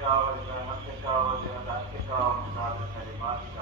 کا ورضا نفسك وزيادتك ومداد كلماتك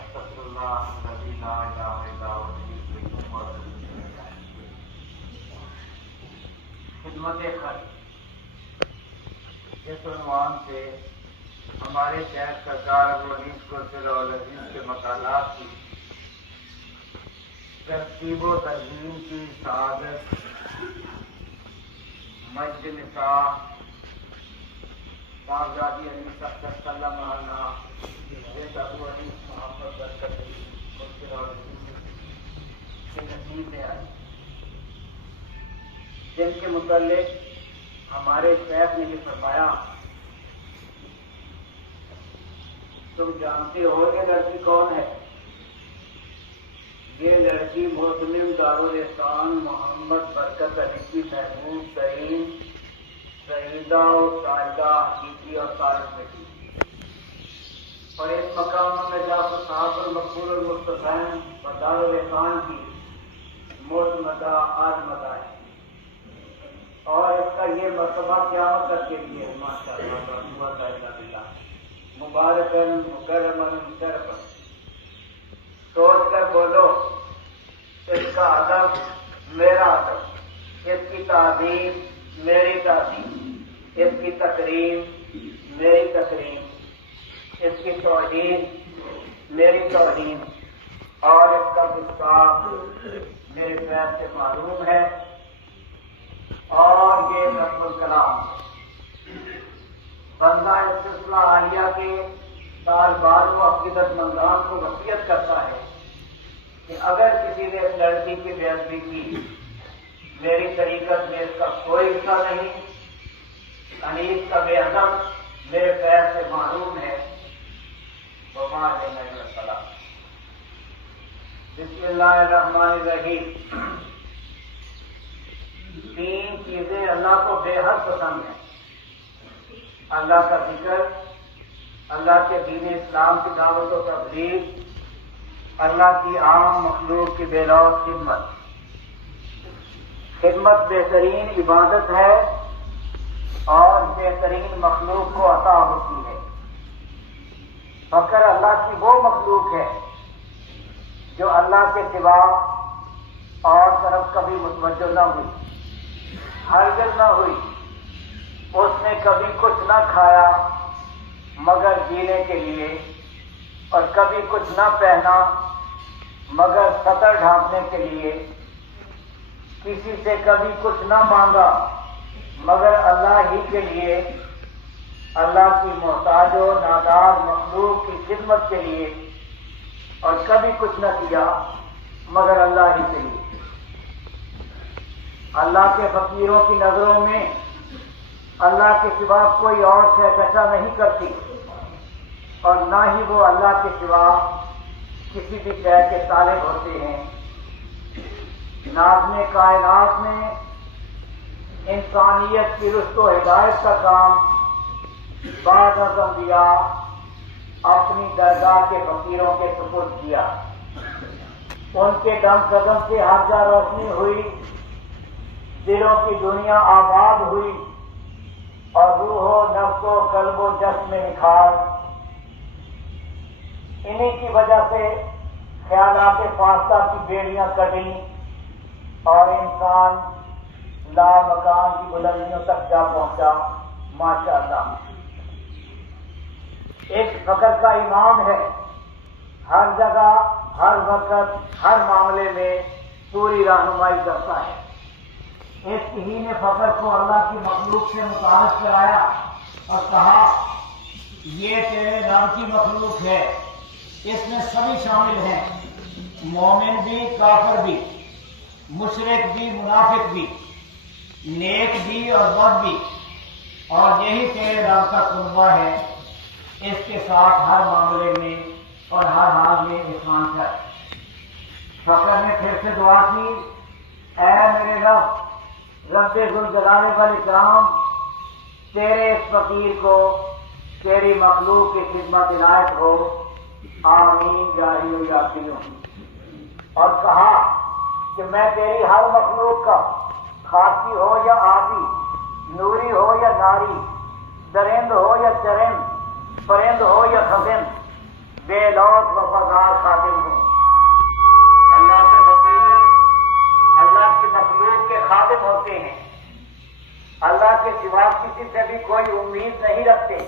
استغفر الله الذي لا اله الا هو الحي القيوم واتوب اليه. خدمت خلق اس عنوان سے ہمارے شیخ سرکار ابوالعز العزیز کے مقالات کی ترتیب و تنظیم کی سعادت مجد نساء صاحبزادی علی سخت سلم اللہ ابوالعز محمد برکت کے نصیب میں آئی، جن کے متعلق ہمارے شیخ نے یہ فرمایا، تم جانتے ہو یہ لڑکی کون ہے؟ یہ لڑکی محتمم دارالحسان محمد برکت علی کی محبوب ترین سعیدہ اور سائدہ حقیقی اور صالح بیٹی، اور اس مقام میں جا کر صاحب المقبول المصطفین اور دارالحسان کی معتمدہ آزمدہ ہے، اور اس کا یہ مرتبہ قیامت تک کے لیے ماشاء اللہ مبارکن مکرمن مشرفن۔ سوچ کر بولو، اس کا ادب میرا ادب، اس کی تعظیم میری تعظیم، اس کی تکریم میری تکریم، اس کی توہین میری توہین، اور اس کا گستاخ میرے پیر سے معلوم ہے، اور یہ رب الکلام بندہ اس سلسلہ عالیہ کے طالبان و عقیدت مندان کو وصیت کرتا ہے کہ اگر کسی نے اس لڑکی کی بے ادبی کی، میری طریقت میں اس کا کوئی حصہ نہیں، انیس کا بے ادب میرے پیر سے معلوم ہے۔ وما علینا الا البلاغ۔ بسم اللہ الرحمن الرحیم۔ تین چیزیں اللہ کو بے حد پسند ہیں: اللہ کا ذکر، اللہ کے دین اسلام کی دعوت و تبلیغ، اللہ کی عام مخلوق کی بے لوث خدمت۔ خدمت بہترین عبادت ہے اور بہترین مخلوق کو عطا ہوتی ہے۔ فقر اللہ کی وہ مخلوق ہے جو اللہ کے سوا اور طرف کبھی متوجہ نہ ہوئی، ہرگز نہ ہوئی۔ اس نے کبھی کچھ نہ کھایا مگر جینے کے لیے، اور کبھی کچھ نہ پہنا مگر سطر ڈھانپنے کے لیے، کسی سے کبھی کچھ نہ مانگا مگر اللہ ہی کے لیے، اللہ کی محتاج و نادار مخلوق کی خدمت کے لیے، اور کبھی کچھ نہ کیا مگر اللہ ہی کے لیے۔ اللہ کے فقیروں کی نظروں میں اللہ کے سوا کوئی اور شے ٹچا نہیں کرتی، اور نہ ہی وہ اللہ کے سوا کسی بھی شے کے طالب ہوتے ہیں۔ ناظم کائنات میں انسانیت کی رشد و ہدایت کا کام بعد از انبیاء اپنی درگاہ کے فقیروں کے سپرد کیا۔ ان کے دم قدم سے ہر جا روشنی ہوئی، دلوں کی دنیا آباد ہوئی، اور روح و نفس و قلب و جسم میں نکھار۔ انہی کی وجہ سے خیالات فاصلہ کی بیڑیاں کٹیں اور انسان لا مکان کی بلندیوں تک جا پہنچا۔ ماشاءاللہ ایک فقر کا امام ہے، ہر جگہ ہر وقت ہر معاملے میں پوری رہنمائی کرتا ہے۔ اس ہی نے فقر کو اللہ کی مخلوق سے متعارف کرایا اور کہا یہ تیرے رب کی مخلوق ہے، اس میں سبھی شامل ہیں، مومن بھی کافر بھی، مشرک بھی منافق بھی، نیک بھی اور بد بھی، اور یہی تیرے رب کا قربہ ہے، اس کے ساتھ ہر معاملے میں اور ہر حال میں احسان کر۔ فقر نے پھر سے دعا کی، اے میرے رب ذوالجلال والاکرام، تیرے اس فقیر کو تیری مخلوق کی خدمت عنایت ہو، آمین جاری یاسین۔ اور کہا کہ میں تیری ہر مخلوق کا، خاصی ہو یا آبی، نوری ہو یا ناری، درند ہو یا چرند، پرند ہو یا خزند، بے لوٹ وفادار خادم ہوں۔ اللہ کے فقیر اللہ کی مخلوق کے خادم ہوتے ہیں، اللہ کے سوا کسی سے بھی کوئی امید نہیں رکھتے۔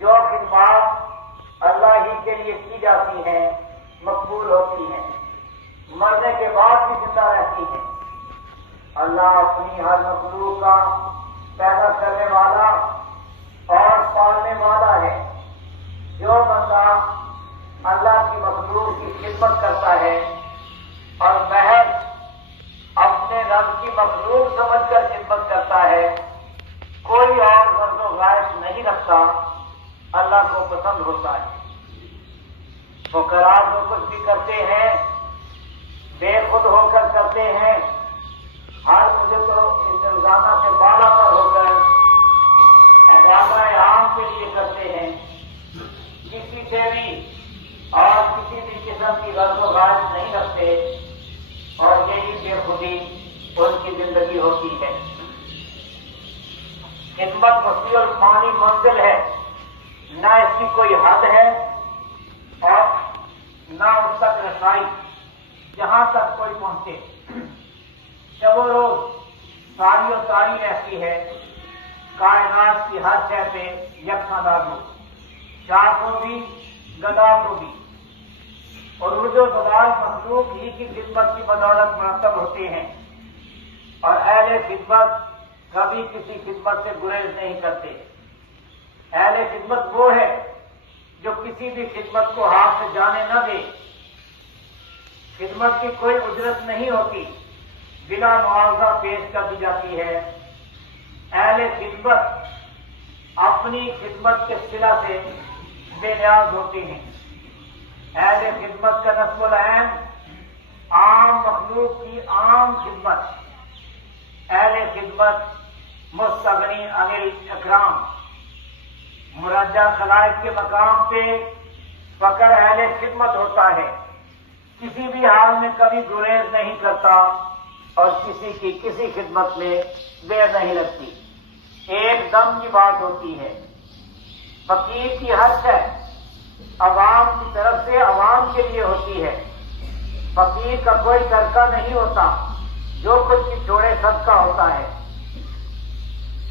جو خدمات اللہ ہی کے لیے کی جاتی ہیں مقبول ہوتی ہیں، مرنے کے بعد بھی زندہ رہتی ہیں۔ اللہ اپنی ہر مخلوق کا پیدا کرنے والا اور پالنے والا ہے۔ جو بندہ اللہ کی مخلوق کی خدمت کرتا ہے اور محض اپنے رب کی مخلوق سمجھ کر خدمت کرتا ہے، کوئی اور غرض و غائب نہیں رکھتا، اللہ کو پسند ہوتا ہے۔ فقراء جو کچھ بھی کرتے ہیں بے خود ہو کر کرتے ہیں، ہر مجھے تو روزانہ سے بالا پر ہو کر عوام عام کے لیے کرتے ہیں، کسی سے بھی اور کسی بھی قسم کی غرض و غائب نہیں رکھتے، اور یہی بے خودی ان کی زندگی ہوتی ہے۔ خدمت وسیع المانی منزل ہے، نہ اس کی کوئی حد ہے اور نہ اس تک رسائی جہاں تک کوئی پہنچے۔ شب و روز ساری و تاری رہتی ہے کائنات کی ہر شے پہ یکساں لاگو، شاہ کو بھی گدا کو بھی، اور رجوع بدال مخلوق ہی کی خدمت کی بدولت مرتب ہوتے ہیں، اور اہل خدمت کبھی کسی خدمت سے گریز نہیں کرتے۔ اہل خدمت وہ ہے جو کسی بھی خدمت کو ہاتھ سے جانے نہ دے۔ خدمت کی کوئی اجرت نہیں ہوتی، بلا معاوضہ پیش کر دی جاتی ہے۔ اہل خدمت اپنی خدمت کے صلہ سے بے نیاز ہوتے ہیں۔ اہل خدمت کا نصب العین عام مخلوق کی عام خدمت۔ اہل خدمت مستغنی عن الاکرام، مرجع خلائق کے مقام پہ فقر اہل خدمت ہوتا ہے، کسی بھی حال میں کبھی گریز نہیں کرتا اور کسی کی کسی خدمت میں دیر نہیں لگتی۔ ایک دم کی بات ہوتی ہے۔ فقیر کی ہر شے عوام کی طرف سے عوام کے لیے ہوتی ہے۔ فقیر کا کوئی ترکہ نہیں ہوتا، جو کچھ بھی چھوڑے سب کا ہوتا ہے۔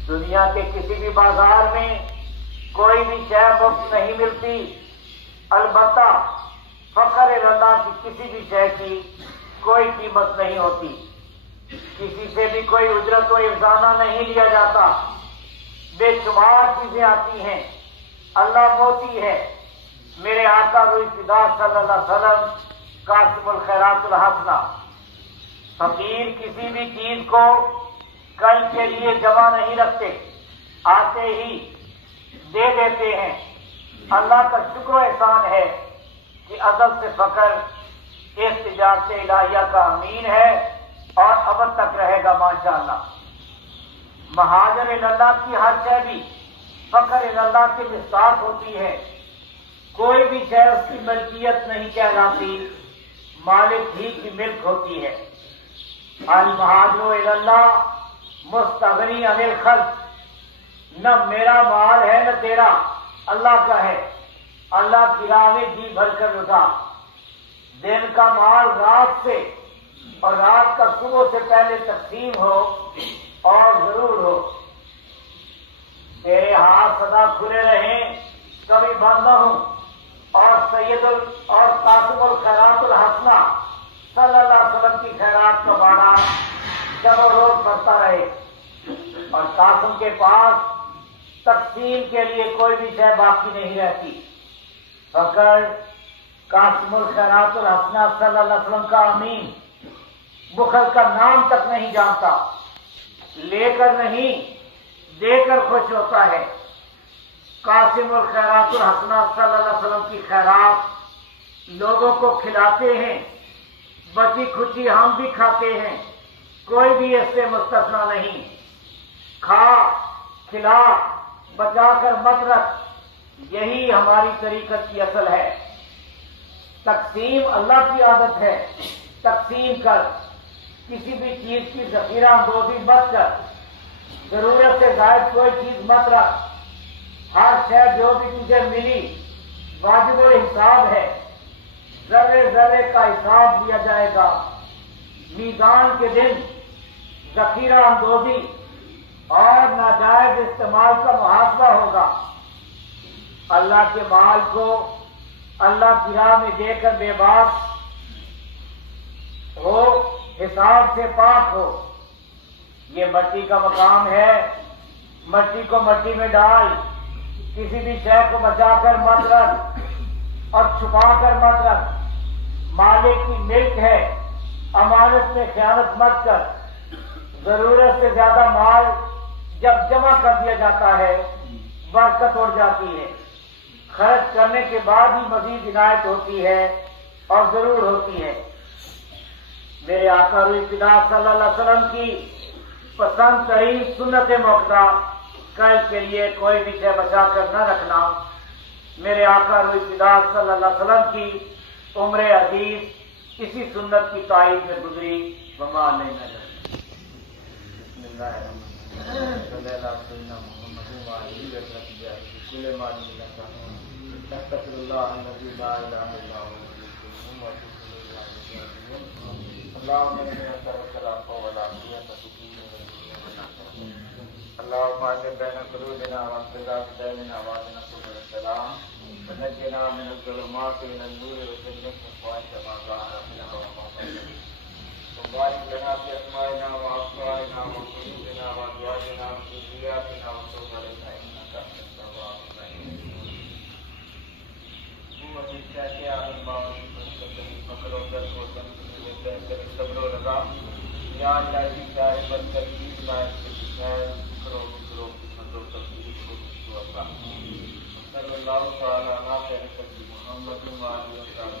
دنیا کے کسی بھی بازار میں کوئی بھی شے مفت نہیں ملتی، البتہ فقر اللہ کی کسی بھی شے کی کوئی قیمت نہیں ہوتی، کسی سے بھی کوئی اجرت و افزانہ نہیں لیا جاتا۔ بے شمار چیزیں آتی ہیں، اللہ موتی ہے۔ میرے آقا روح فدا صلی اللہ علیہ وسلم قاسم الخیرات الحسنہ۔ فقیر کسی بھی چیز کو کل کے لیے جمع نہیں رکھتے، آتے ہی دے دیتے ہیں۔ اللہ کا شکر و احسان ہے کہ ازل سے فقر اس تجارت الہیہ کا امین ہے اور ابد تک رہے گا ماشاءاللہ۔ مہاجر اللہ کی ہر شے بھی فقر اللہ کی مصداق ہوتی ہے۔ کوئی بھی شے اس کی ملکیت نہیں کہلاتی، مالک ہی کی ملک ہوتی ہے۔ المہاجر اللہ مستغنی عن الخلق، نہ میرا مال ہے نہ تیرا، اللہ کا ہے۔ اللہ کی راہ میں جی بھر کر لٹا، دن کا مال رات سے اور رات کا صبح سے پہلے تقسیم ہو اور ضرور ہو۔ تیرے ہاتھ سدا کھلے رہیں، کبھی بند نہ ہوں، اور اور قاسم الخیرات الحسنہ صلی اللہ علیہ وسلم کی خیرات کا باڑا شب و روز بڑھتا رہے، اور قاسم کے پاس تقسیم کے لیے کوئی بھی شے باقی نہیں رہتی۔ فقر قاسم الخیرات الحسنہ صلی اللہ علیہ وسلم کا امین بخل کا نام تک نہیں جانتا، لے کر نہیں دے کر خوش ہوتا ہے۔ قاسم الخیرات الحسنہ صلی اللہ علیہ وسلم کی خیرات لوگوں کو کھلاتے ہیں، بچی کھچی ہم بھی کھاتے ہیں، کوئی بھی اس سے مستثنا نہیں۔ کھا کھلا بچا کر مت رکھ، یہی ہماری طریقت کی اصل ہے۔ تقسیم اللہ کی عادت ہے، تقسیم کر، کسی بھی چیز کی ذخیرہ اندوزی مت کر، ضرورت سے زائد کوئی چیز مت رکھ۔ ہر شے جو بھی تجھے ملی واجب الحساب ہے، ذرے ذرے کا حساب لیا جائے گا۔ میزان کے دن ذخیرہ اندوزی اور ناجائز استعمال کا محاسبہ ہوگا۔ اللہ کے مال کو اللہ کی راہ میں دے کر بے باک ہو، حساب سے پاک ہو۔ یہ مٹی کا مقام ہے، مٹی کو مٹی میں ڈال، کسی بھی شے کو بچا کر مت رکھ اور چھپا کر مت رکھ۔ مالک کی ملک ہے، امانت میں خیانت مت کر۔ ضرورت سے زیادہ مال جب جمع کر دیا جاتا ہے برکت اڑ جاتی ہے، خرچ کرنے کے بعد ہی مزید عنایت ہوتی ہے اور ضرور ہوتی ہے۔ میرے آقا روح خدا صلی اللہ علیہ وسلم کی پسند ترین سنت موقع کل کے لیے کوئی بھی شے بچا کر نہ رکھنا۔ میرے آقا روح خدا صلی اللہ علیہ وسلم کی عمر عزیز اسی سنت کی تائید میں گزری۔ وما علینا بسم اللہ الرحمن صلی اللہ علیہ محمد وعلیہ وسلم استغفر اللہ الذی لا الہ الا هو اللهم اني اسالك العفو والعافيه في الدين والدنيا اللهم اجعل بين قلوبنا واختلاف بيننا واهدنا سبل السلام ونجنا من الظلمات الى النور وجنبنا الفواحش ما ظهر منها وما بطن وبارك لنا في اسمائنا واصواتنا وقلوبنا وازواجنا وذرياتنا وتب علينا انك انت التواب الرحيم صبر و رضا یا اللہ کی صاحب الترتیب لائق کرو صلی اللہ تعالی علیہ وسلم محمد و علیہ وسلم